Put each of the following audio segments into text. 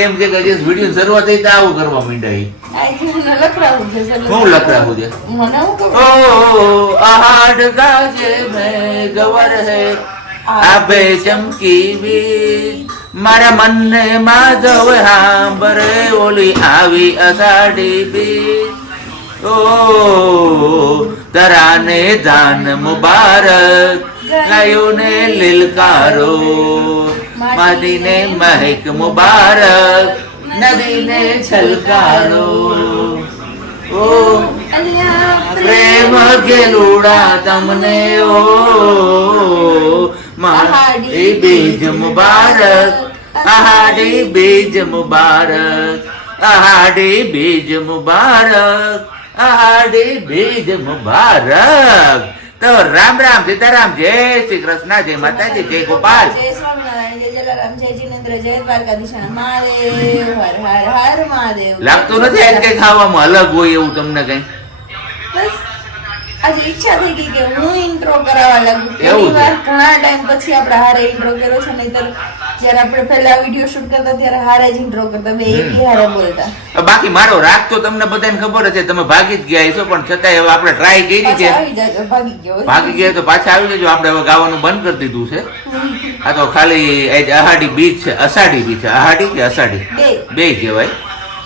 એમ કે વિડીયો શરૂઆત થઈ આવું કરવા માંડ્યા હું લખરાવું છે आहट गाजे में गवर है आबे चमकी बीज मारा मन ने माधव हांबरे ओली आवी अषाढ़ी बीज ओ तराने दान मुबारक गायों ने लिलकारो मादी ने महक मुबारक नदी ने छलकारो ओ प्रेम गेलुड़ा तमने ओ आहाड़ी बीज मुबारक आहाड़ी बीज मुबारक आहाड़ी बीज मुबारक आहाड़ी बीज मुबारक। तो राम राम सीताराम जय श्री कृष्ण जय माताजी जय गोपाल जय स्वामीनारायण जय जलाराम जय जिनेन्द्र जय દ્વારકાધીશ મહાદેવ હર હર હર મહાદેવ। લાગતું નથી આજ કઈ ખાવામાં અલગ હોય એવું તમને કઈ? બસ આજે ઈચ્છા થઈ ગઈ કે હું ઇન્ટ્રો કરાવવા લાગુ। ઘણી વાર ઘણા ટાઈમ પછી આપણે હારે ઇન્ટ્રો કર્યો છે, નહીતર જ્યારે આપણે પહેલા વિડિયો શૂટ કરતા ત્યારે હારે જ ઇન્ટ્રો કરતા, બે એકી હારે બોલતા। બાકી મારો રાગ તો તમને બધાને ખબર છે, તમે ભાગી જ ગયા છો, પણ છતાંય હવે આપણે ટ્રાય કરી છે। ભાગી ગયા તો પાછા આવી જજો। આપણે હવે ગાવાનું બંધ કરી દીધું છે। આ તો ખાલી અહાડી બીજ છે, અષાઢી બીજ છે, અહાડી કે અષાઢી બે કહેવાય।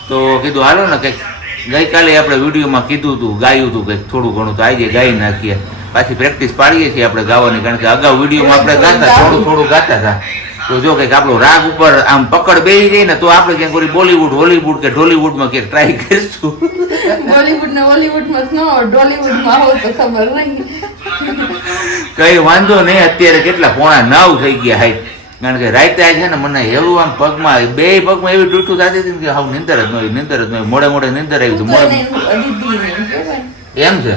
તો કીધું હાલો ને કઈક ગઈકાલે આપણે વિડીયોમાં કીધું હતું, ગાયું હતું કંઈક થોડું ઘણું, તો આજે ગાઈ નાખીએ, પાછી પ્રેક્ટિસ પાડીએ છીએ આપણે ગાવાની, કારણ કે અગાઉ વિડીયોમાં આપણે ગાતા થોડું ગાતા હતા। તો જો કંઈક આપણો રાગ ઉપર આમ પકડ બેસી જાય ને તો આપણે ક્યાંક કોઈ બોલીવુડ હોલીવુડ કે ઢોલીવુડમાં ક્યાંક ટ્રાય કરીશું। બોલીવુડ ને હોલીવુડમાં ન ઢોલીવુડમાં હોય તો ખબર નહીં। કઈ વાંધો નહીં, અત્યારે કેટલા 8:45 થઈ ગયા હાઈ, કારણ કે રાતે છે ને મને એવું આમ પગમાં બે પગમાં એવી ટૂટું થતી હતી કે હાવ નીંદર જ નહીં, મોડે નીંદર આવી હતું એમ છે।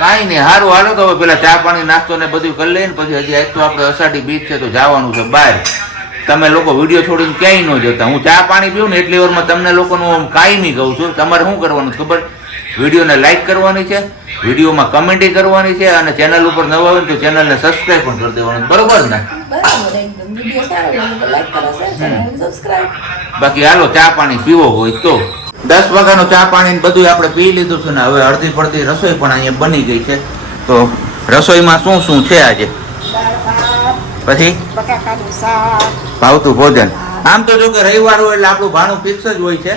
કાંઈ નહીં, સારું હાલો તો હવે પેલા ચા પાણી નાસ્તો ને બધું કરી લઈને પછી હજી આજ તો આપણે અષાઢી બીજ છે તો જવાનું છે બહાર। તમે લોકો વિડીયો છોડીને ક્યાંય ન જતા, હું ચા પાણી પીવું ને એટલી વારમાં તમને લોકોનું કાયમી કહું છું, તમારે શું કરવાનું ખબર? વિડીયોને લાઈક કરવાની છે, વિડીયોમાં કમેન્ટ કરવાની છે, અને ચેનલ ઉપર નવા હોય તો ચેનલને સબસ્ક્રાઇબ પણ કરી દેવાનું, બરોબર ને? બાકી હાલો ચા પાણી પીવો હોય તો 10 વાગ્યાનો ચા પાણી બધું આપણે પી લીધું છે ને હવે અડધી પડતી રસોઈ પણ અહીંયા બની ગઈ છે। તો રસોઈમાં શું છે આજે? પછી ભાવતું ભોજન। આમ તો જો કે રવિવાર હોય એટલે આપણું ભાણું ફિક્સ જ હોય છે,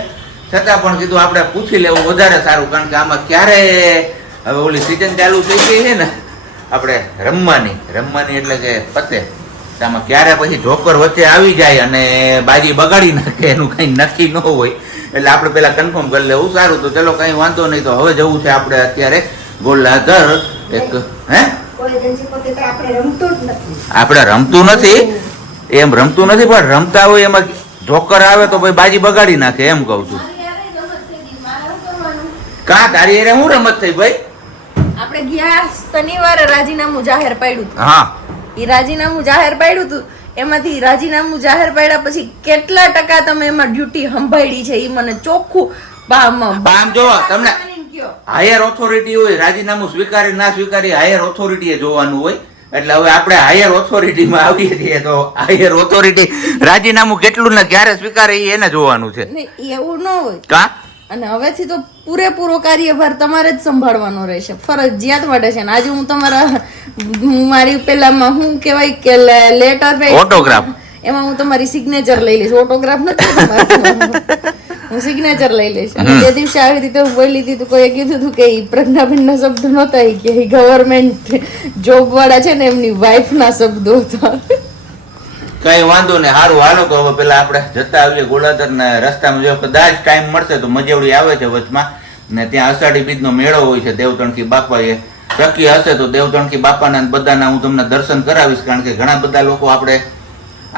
છતાં પણ કીધું આપણે પૂછી લેવું વધારે સારું, કારણ કે આમાં ક્યારે હવે ઓલી સિઝન ચાલુ થઈ ગઈ છે ને આપણે રમવાની એટલે કે પતે, આમાં ક્યારે પછી જોકર વચ્ચે આવી જાય અને બાજી બગાડી નાખે એનું કઈ નક્કી ન હોય, એટલે આપણે પેલા કન્ફર્મ કરી લેવું સારું। તો ચલો કઈ વાંધો નહીં, તો હવે જવું છે આપણે અત્યારે ગોલાધર એક આપણે રમતું નથી એમ રમતું નથી, પણ રમતા હોય એમાં જોકર આવે તો ભાઈ બાજી બગાડી નાખે એમ કઉ છું। કા તારી એરે હું રમત થઈ ભાઈ? આપણે ગયા શનિવારે રાજીનામું જાહેર પાડ્યું હતું। હા, એ રાજીનામું જાહેર પાડ્યું હતું, એમાંથી રાજીનામું જાહેર પાડ્યા પછી કેટલા ટકા તમે એમાં ડ્યુટી સંભાળી છે એ મને ચોખ્ખું આમ જો તમને હાયર ઓથોરિટી હોય, રાજીનામું સ્વીકારી ના સ્વીકારી હાયર ઓથોરિટીએ જોવાનું હોય, એટલે હવે આપણે હાયર ઓથોરિટીમાં આવીએ છીએ તો હાયર ઓથોરિટી રાજીનામું કેટલું ને ક્યારે સ્વીકારે એને જોવાનું છે। એવું ન હોય કા? અને હવેથી તો પૂરેપૂરો કાર્યભાર તમારે જ સંભાળવાનો રહેશે, ફરજિયાત માટે છે ને। આજે હું તમારા મારી પેલામાં શું કહેવાય કે લેટર ઓટોગ્રાફ, એમાં હું તમારી સિગ્નેચર લઈ લઈશ, ઓટોગ્રાફ નથી હું સિગ્નેચર લઈ લઈશ। અને જે દિવસે આવી રીતે હું બોલી હતી તો કોઈ કીધું હતું કે પ્રજ્ઞાબેન ના શબ્દ નહોતા, કે ગવર્મેન્ટ જોબ વાળા છે ને એમની વાઇફ ના શબ્દો હતા। કઈ વાંધો ને, સારું હાલો તો હવે પેલા આપણે જતા આવીએ ગોળાધર ને રસ્તામાં જો કદાચ ટાઈમ મળશે તો મજેવડી આવે છે વચમાં, ને ત્યાં અષાઢી બીજનો મેળો હોય છે દેવતણકી બાપા, એ શક્ય હશે તો દેવતણકી બાપાના બધાના હું તમને દર્શન કરાવીશ, કારણ કે ઘણા બધા લોકો આપણે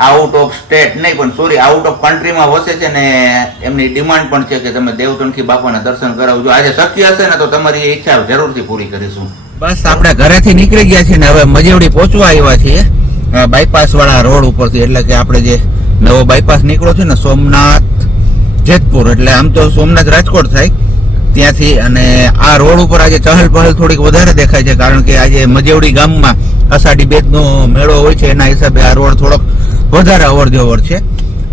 આઉટ ઓફ સ્ટેટ નહીં પણ સોરી આઉટ ઓફ કન્ટ્રીમાં વસે છે ને એમની ડિમાન્ડ પણ છે કે તમે દેવતણકી બાપાના દર્શન કરાવજો। આજે શક્ય હશે ને તો તમારી ઈચ્છા જરૂરથી પૂરી કરીશું। બસ આપણે ઘરેથી નીકળી ગયા છીએ ને હવે મજેવડી પહોંચવા આવ્યા છીએ બાયપાસ વાળા રોડ ઉપરથી, એટલે કે આપણે જે નવો બાયપાસ નીકળો છે ને સોમનાથ જેતપુર, એટલે આમ તો સોમનાથ રાજકોટ થાય ત્યાંથી. અને આ રોડ ઉપર આજે ચહલ પહલ થોડીક વધારે દેખાય છે, કારણ કે આજે મજેવડી ગામમાં અષાઢી બીજનો મેળો હોય છે, એના હિસાબે આ રોડ થોડોક વધારે અવર જવર છે.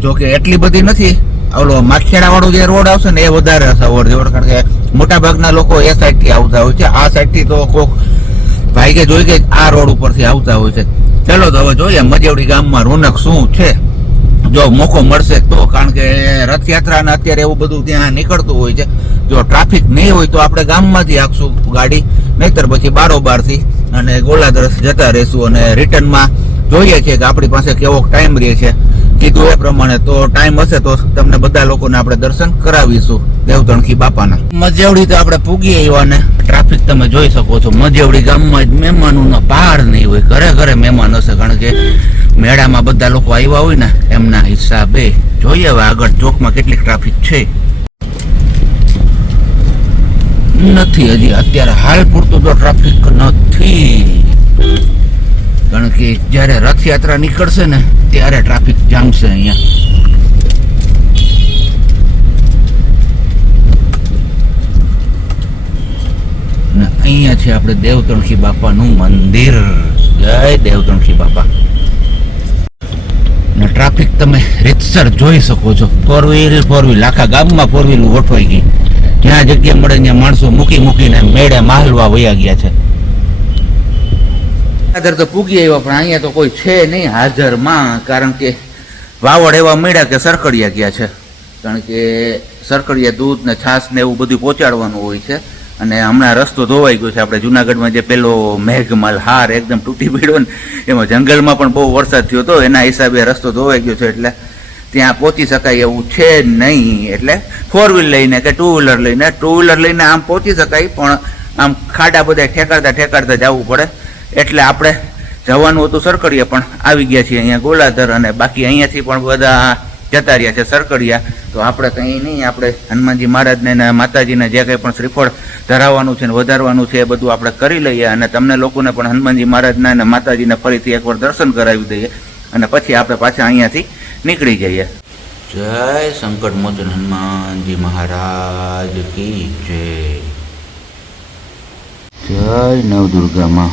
જો કે એટલી બધી નથી. ઓલો માખેડા વાળો જે રોડ આવશે ને એ વધારે હશે અવર જવર, કારણ કે મોટા ભાગના લોકો એ સાઈડ થી આવતા હોય છે. આ સાઈડ થી તો કોક ભાઈ જોઈ કે આ રોડ ઉપરથી આવતા હોય છે. ચલો તો હવે જોઈએ મજેવડી ગામમાં રોનક શું છે, જો મોકો મળશે તો. કારણ કે રથયાત્રા અત્યારે એવું બધું ત્યાં નીકળતું હોય છે. જો ટ્રાફિક નહીં હોય તો આપણે ગામમાંથી આખશું ગાડી, નહીતર પછી બારોબાર થી અને ગોલાધર જતા રહેશું. અને રિટર્નમાં જોઈએ છે કે આપણી પાસે કેવો ટાઈમ રહે છે. કીધું એ પ્રમાણે તો ટાઈમ હશે તો તમને બધા લોકોને આપણે દર્શન કરાવીશું દેવતણખી બાપાના. મજેવડી તો આપણે પૂગી આવ્યા ને ટ્રાફિક તમે જોઈ શકો છો. મજેવડી ગામમાં જ મહેમાનોનો પાર નહીં હોય, ઘરે ઘરે મહેમાન હશે, કારણ કે મેળામાં બધા લોકો આવ્યા હોય ને એમના હિસાબે. જોઈએ હવે આગળ ચોકમાં કેટલી ટ્રાફિક છે. નથી હજી અત્યારે હાલ પૂરતું તો ટ્રાફિક નથી, કારણ કે જયારે રથયાત્રા નીકળશે ને ત્યારે ટ્રાફિક જામશે અહીંયા. ને અહીંયા છે આપણે દેવતણખી બાપાનું મંદિર. જય દેવતણખી બાપા. ને ટ્રાફિક તમે રીતસર જોઈ શકો છો. ફોર વ્હીલ આખા ગામમાં ફોર વ્હીલ ગોઠવાઈ ગઈ. જ્યાં જગ્યા મળે ત્યાં માણસો મૂકીને મેળે માહલવા વયા ગયા છે. તો પૂગી આવ્યા, પણ અહીંયા તો કોઈ છે નહીં હાજરમાં, કારણ કે વાવડ એવા મળ્યા કે સરકડિયા ગયા છે. કારણ કે સરકડિયા દૂધ ને છાશ ને એવું બધું પહોંચાડવાનું હોય છે. અને હમણાં રસ્તો ધોવાઈ ગયો છે. આપણે જુનાગઢમાં જે પેલો મેઘમલ હાર એકદમ તૂટી પડ્યો ને, એમાં જંગલમાં પણ બહુ વરસાદ થયો હતો, એના હિસાબે રસ્તો ધોવાઈ ગયો છે. એટલે ત્યાં પહોંચી શકાય એવું છે નહીં. એટલે ફોર વ્હીલ લઈને કે ટુ વ્હીલર લઈને આમ પહોંચી શકાય, પણ આમ ખાડા બધા ઠેકાડતા જવું પડે. એટલે આપણે જવાનું હતું સરકડિયા, પણ આવી ગયા છીએ અહીંયા ગોલાધર. અને બાકી અહીંયાથી પણ બધા જતા રહ્યા છે સરકડિયા. તો આપણે કંઈ નહીં, આપણે હનુમાનજી મહારાજને ને માતાજીને જે કંઈ પણ શ્રીફળ ધરાવવાનું છે ને વધારવાનું છે એ બધું આપણે કરી લઈએ. અને તમને લોકોને પણ હનુમાનજી મહારાજના અને માતાજીને ફરીથી એકવાર દર્શન કરાવી દઈએ, અને પછી આપણે પાછા અહીંયાથી નીકળી જઈએ. જય સંકટ મોચન હનુમાનજી મહારાજ કી જય. જય નવદુર્ગામાં.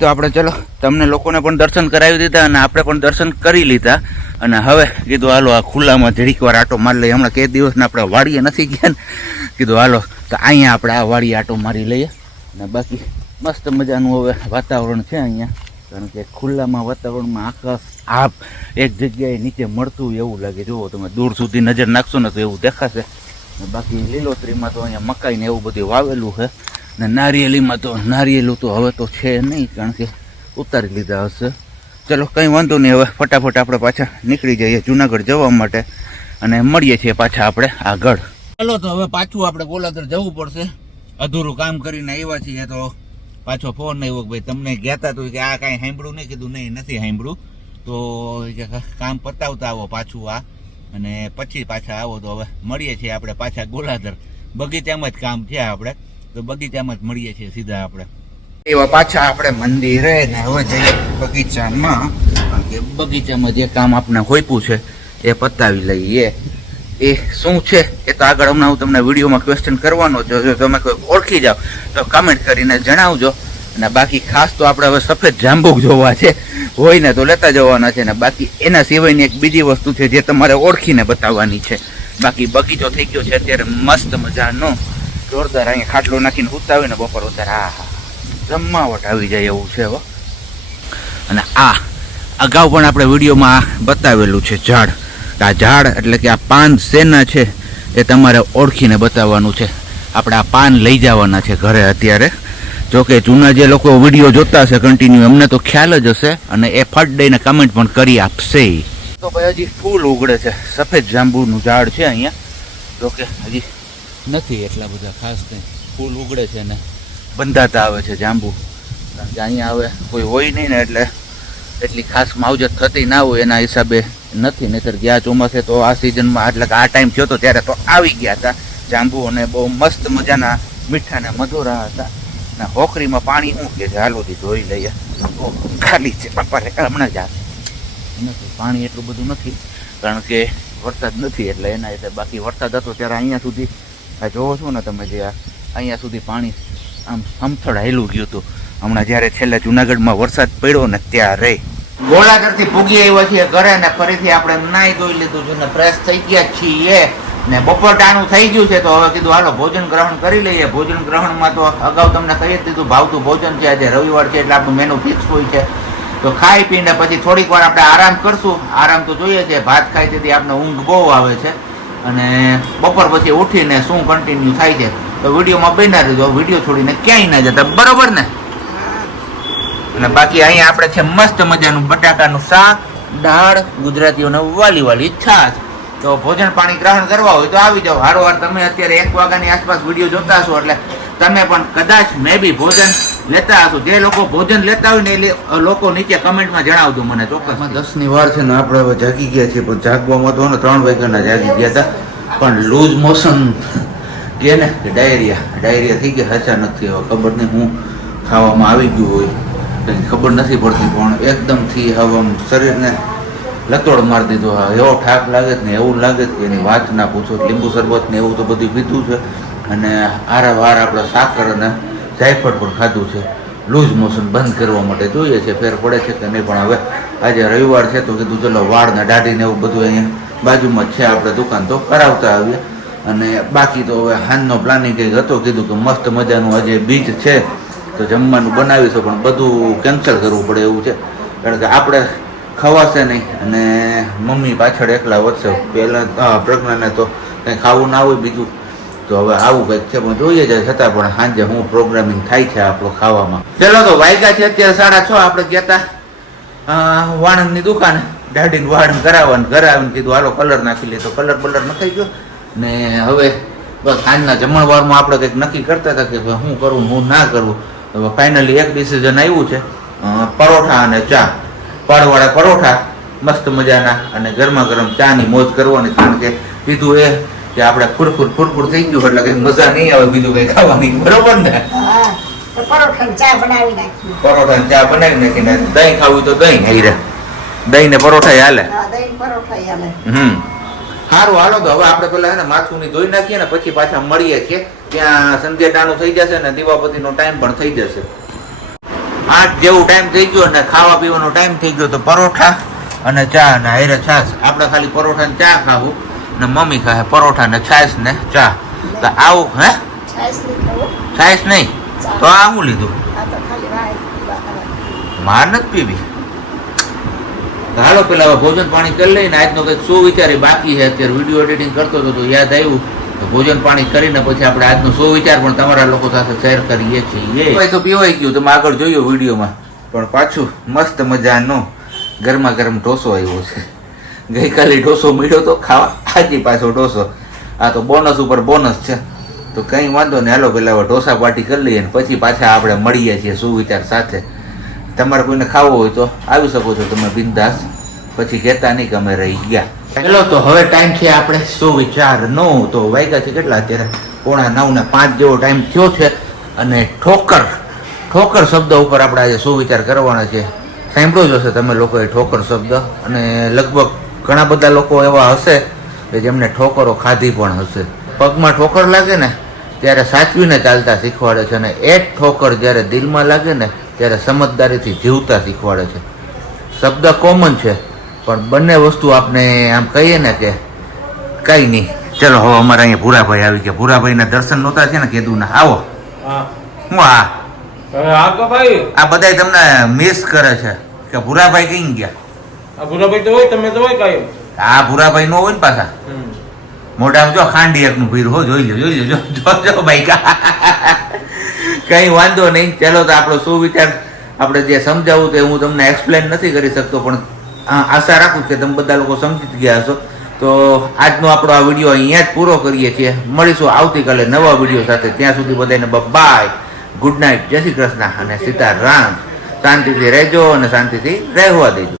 તો આપણે ચલો તમને લોકોને પણ દર્શન કરાવી દીધા અને આપણે પણ દર્શન કરી લીધા. અને હવે કીધું હાલો આ ખુલ્લામાં જરીક વાર આટો મારી લઈએ. હમણાં કે દિવસને આપણે વાડીએ નથી ગયા ને, કીધું હાલો તો અહીંયા આપણે આ વાડીએ આટો મારી લઈએ. અને બાકી મસ્ત મજાનું હવે વાતાવરણ છે અહીંયા, કારણ કે ખુલ્લામાં વાતાવરણમાં આકાશ આપ એક જગ્યાએ નીચે મળતું એવું લાગે. જુઓ તમે દૂર સુધી નજર નાખશો ને તો એવું દેખાશે. બાકી લીલોતરીમાં તો અહીંયા મકાઈ ને એવું બધું વાવેલું છે. ને નારિયેલીમાં તો નારિયેલું તો હવે તો છે નહીં, કારણ કે ઉતારી લીધા હશે. ચલો કંઈ વાંધો નહીં, હવે ફટાફટ આપણે પાછા નીકળી જઈએ જુનાગઢ જવા માટે, અને મળીએ છીએ પાછા આપણે આગળ. ચલો તો હવે પાછું આપણે ગોલાધર જવું પડશે. અધૂરું કામ કરીને આવ્યા છીએ તો પાછો ફોન આવ્યો કે ભાઈ તમને કહેતા તો કે આ કાંઈ સાંભળ્યું નહીં. કીધું નહીં, નથી સાંભળ્યું. તો કામ પતાવતા આવો પાછું આ, અને પછી પાછા આવો. તો હવે મળીએ છીએ આપણે પાછા ગોલાધર. બગીચામાં જ કામ છે આપણે, તો બગીચામાં જ મળીએ છીએ સીધા આપણે. એવા પાછા આપણે મંદિરે ને હવે જઈએ બગીચામાં, કારણ કે બગીચામાં જે કામ આપણે હોઈપું છે એ પતાવી લઈએ. એ શું છે એ તો આગળ હમણાં હું તમને વિડીયોમાં ક્વેશ્ચન કરવાનો છું. જો તમે કોઈ ઓળખી જાઓ તો કમેન્ટ કરીને જણાવજો. અને બાકી ખાસ તો આપણે હવે સફેદ જાંબુ જોવા છે, હોય ને તો લેતા જવાના છે. ને બાકી એના સિવાયની એક બીજી વસ્તુ છે જે તમારે ઓળખીને બતાવવાની છે. બાકી બગીચો થઈ ગયો છે અત્યારે મસ્ત મજાનો, જોરદાર. અહીંયા ખાટલો નાખીને ઉતાવે ને બપોર ઉતારે, હા જમાવટ આવી જાય એવું છે. અને આ અગાઉ પણ આપણે વિડીયોમાં બતાવેલું છે ઝાડ. આ ઝાડ એટલે કે આ પાન શેના છે એ તમારે ઓળખીને બતાવવાનું છે. આપણે આ પાન લઈ જવાના છે ઘરે અત્યારે. જોકે જૂના જે લોકો વિડીયો જોતા હશે કન્ટિન્યુ, એમને તો ખ્યાલ જ હશે, અને એ ફટ દઈને કમેન્ટ પણ કરી આપશે. તો ભાઈ હજી ફૂલ ઉગડે છે. સફેદ જાંબુનું ઝાડ છે અહીંયા, જોકે હજી નથી એટલા બધા ખાસ નહીં. ફૂલ ઉગડે છે ને બંધાતા આવે છે જાંબુ, કારણ કે અહીંયા હવે કોઈ હોય નહીં ને, એટલે એટલી ખાસ માવજત થતી ના હોય એના હિસાબે નથી. નહીતર ગયા ચોમાસે તો આ સિઝનમાં, એટલે કે આ ટાઈમ થયો હતો ત્યારે તો આવી ગયા હતા જાંબુ, અને બહુ મસ્ત મજાના મીઠા ને મધુરા હતા. ને હોકરીમાં પાણી શું કે છે, હાલોથી ધોઈ લઈએ. ખાલી છે બાપા, હમણાં જ નથી, પાણી એટલું બધું નથી, કારણ કે વરસાદ નથી એટલે એના રીતે. બાકી વરસાદ હતો ત્યારે અહીંયા સુધી આ જોવો છો ને તમે, જે અહીંયા સુધી પાણી આમ હમથળ હાલ્યું ગયું હતું. હમણાં જ્યારે છેલ્લે જુનાગઢમાં વરસાદ પડ્યો ને ત્યારે ગોળાગઢથી પૂગી આવ્યા છીએ ઘરે ને ફરીથી આપણે નાહી ધોઈ લીધું છે ને ફ્રેશ થઈ ગયા છીએ ને બપોર ટાણું થઈ ગયું છે. તો હવે કીધું હાલો ભોજન ગ્રહણ કરી લઈએ. ભોજન ગ્રહણમાં તો અગાઉ તમને કહી જ દીધું ભાવતું ભોજન છે. આજે રવિવાર છે એટલે આપણું મેનુ ફિક્સ હોય છે. તો ખાઈ પીને પછી થોડીક વાર આપણે આરામ કરશું. આરામ તો જોઈએ છે, ભાત ખાઈ તેથી આપણે ઊંઘ બહુ આવે છે અને બપોર પછી ઉઠીને શું કન્ટિન્યુ થાય છે તો વિડીયોમાં બન્યા રહેજો. વિડીયો છોડીને ક્યાંય ના જતા, બરોબર ને? અને બાકી અહીંયા આપણે છે મસ્ત મજાનું બટાકાનું શાક, દાળ, ગુજરાતીઓને વાલી વાલી છાશ. તો ભોજન પાણી ગ્રહણ કરવા હોય તો આવી જાઓ. હારોવાર તમે અત્યારે 1 વાગ્યાની આસપાસ વિડીયો જોતા હશો એટલે તમે પણ કદાચ મે બી ભોજન લેતા હશો. જે લોકો ભોજન લેતા હોય ને એ લોકો નીચે કમેન્ટમાં જણાવજો મને ચોક્કસ. 10ની વાર છે ને આપણે હવે જાગી ગયા છીએ, પણ જાગવામાં તો 3 વાગ્યાના જાગી ગયા હતા. પણ લૂઝ મોશન કે ને ડાયરિયા થઈ ગયા અચાનકથી. હવે ખબર નહીં હું ખાવામાં આવી ગયું હોય કંઈ ખબર નથી પડતી, પણ એકદમથી હવે આમ શરીરને લતોડ મારી દીધો. એવો ઠાક લાગે ને એવું લાગે કે એની વાત ના પૂછો. લીંબુ શરબત ને એવું તો બધું પીધું છે અને આરાવાર આપણે સાકર અને જાયફળ પણ ખાધું છે. લૂઝ મોશન બંધ કરવા માટે જોઈએ છે ફેર પડે છે કે નહીં. પણ હવે આજે રવિવાર છે તો કીધું ચલો વાળને દાઢીને એવું બધું અહીંયા બાજુમાં જ છે આપણે દુકાન તો કરાવતા આવીએ. અને બાકી તો હવે હાંજનો પ્લાનિંગ કંઈક હતો, કીધું કે મસ્ત મજાનું આજે બીચ છે તો જમવાનું બનાવીશું, પણ બધું કેન્સલ કરવું પડે એવું છે કારણ કે આપણે ખવાશે નહીં અને મમ્મી પાછળ એકલા વધશે. પહેલાં પ્રજ્ઞાને તો કંઈ ખાવું ના હોય બીજું, તો હવે આવું કંઈક છે પણ જોઈએ જાય. છતાં પણ સાંજે હું પ્રોગ્રામિંગ થાય છે આપણો ખાવામાં. ચલો તો વાગ્યા છે અત્યારે 6:30. આપણે ગયા હતા વાણંદની દુકાને દાઢીને વાળન કરાવવાનું. ઘરે આવીને કીધું હાલો કલર નાખી લે, તો કલર નખાઈ ગયો ને હવે બસ સાંજના જમણવારમાં આપણે કંઈક નક્કી કરતા હતા કે હું કરું હું ના કરું. હવે ફાઇનલી એક ડિસિઝન આવ્યું છે, પરોઠા અને ચા. પાડવાળા પરોઠા મસ્ત મજાના અને ગરમા ગરમ ચાની મોજ કરવાની. કારણ કે કીધું એ કે આપણે ફૂરફૂર થઈ ગયું એટલે કઈ મજા નહીં આવે બીજું કઈ ખાવાની, બરોબર ને? પરોઠા ચા બનાવી નાખીને દહીં ખાવું તો દહીં હારે, દહીં ને પરોઠા હાલે. સારું હાલો તો હવે આપણે પેલા ને માથું ની ધોઈ નાખીએ ને પછી પાછા મળીએ છીએ. ત્યાં સંધ્યા ટાણું થઈ જશે ને દીવાબત્તીનો ટાઈમ પણ થઈ જશે. 8 જેવું ટાઈમ થઈ ગયો ને ખાવા પીવાનો ટાઈમ થઈ ગયો. તો પરોઠા અને ચા ને હારે છાશ. આપણે ખાલી પરોઠા ને ચા ખાવું ને મમ્મી ખાય પરોઠા ને છાશ ને ચા. તો આવું હે છાશ નહીં તો આ હું લીધું માર નથી પીવી. હાલો પેલા હવે ભોજન પાણી કરી લઈને આજનો કંઈક શું વિચારી બાકી છે. અત્યારે વિડીયો એડિટિંગ કરતો હતો તો યાદ આવ્યું ભોજન પાણી કરીને પછી આપણે આજનો શું વિચાર પણ તમારા લોકો સાથે શેર કરીએ છીએ. તો પીવાઈ ગયું તમે આગળ જોયો વિડીયોમાં, પણ પાછું મસ્ત મજાનો ગરમા ગરમ ઢોસો આવ્યો છે. ગઈકાલે ઢોસો મળ્યો તો ખાવા, આજે પાછો ઢોસો. આ તો બોનસ ઉપર બોનસ છે. તો કંઈ વાંધો નહીં, હાલો પેલા હવે ઢોસા પાર્ટી કરી લઈએ ને પછી પાછા આપણે મળીએ છીએ સુવિચાર સાથે. તમારે કોઈને ખાવો હોય તો આવી શકો છો તમે બિંદાસ, પછી કહેતા નહીં કે અમે રહી ગયા. ચલો તો હવે ટાઈમ છે આપણે સુવિચારનો. તો વાગ્યા છે કેટલા અત્યારે 8:45 ને 5 જેવો ટાઈમ થયો છે. અને ઠોકર શબ્દ ઉપર આપણે આજે સુવિચાર કરવાના છે. સાંભળ્યો જ હશે તમે લોકોએ ઠોકર શબ્દ, અને લગભગ ઘણા બધા લોકો એવા હશે કે જેમને ઠોકરો ખાધી પણ હશે. પગમાં ઠોકર લાગે ને ત્યારે સાચવીને ચાલતા શીખવાડે છે, અને એ ઠોકર જ્યારે દિલમાં લાગે ને ત્યારે સમજદારીથી જીવતા શીખવાડે છે. શબ્દ કોમન છે પણ બંને વસ્તુ આપણે આમ કહીએ ને કે કઈ નહીં. ચલો હવે અમારે અહીંયા ભૂરાભાઈ આવી ગયા. ભૂરાભાઈના દર્શન નહોતા છે ને કીધું ને આવો. હું આ બધા તમને મિસ કરે છે કે ભૂરાભાઈ કઈ ગયા. ભૂરાભાઈ તો હોય, તમે તો હોય કાયમ. આ ભૂરાભાઈ નો હોય ને પાછા મોઢામાં જો ખાંડી એકનું ભીર હો. જોઈ લો ભાઈ કઈ વાંધો નહીં. ચાલો તો આપણો શું વિચાર આપણે જે સમજાવું તે હું તમને એક્સપ્લેન નથી કરી શકતો, પણ આશા રાખું કે તમે બધા લોકો સમજી જ ગયા હશો. તો આજનો આપણો આ વિડીયો અહીંયા જ પૂરો કરીએ છીએ. મળીશું આવતીકાલે નવા વિડીયો સાથે. ત્યાં સુધી બધાને બાય, ગુડ નાઇટ, જય શ્રી કૃષ્ણ અને સીતારામ. શાંતિથી રહેજો અને શાંતિથી રહેવા દેજો.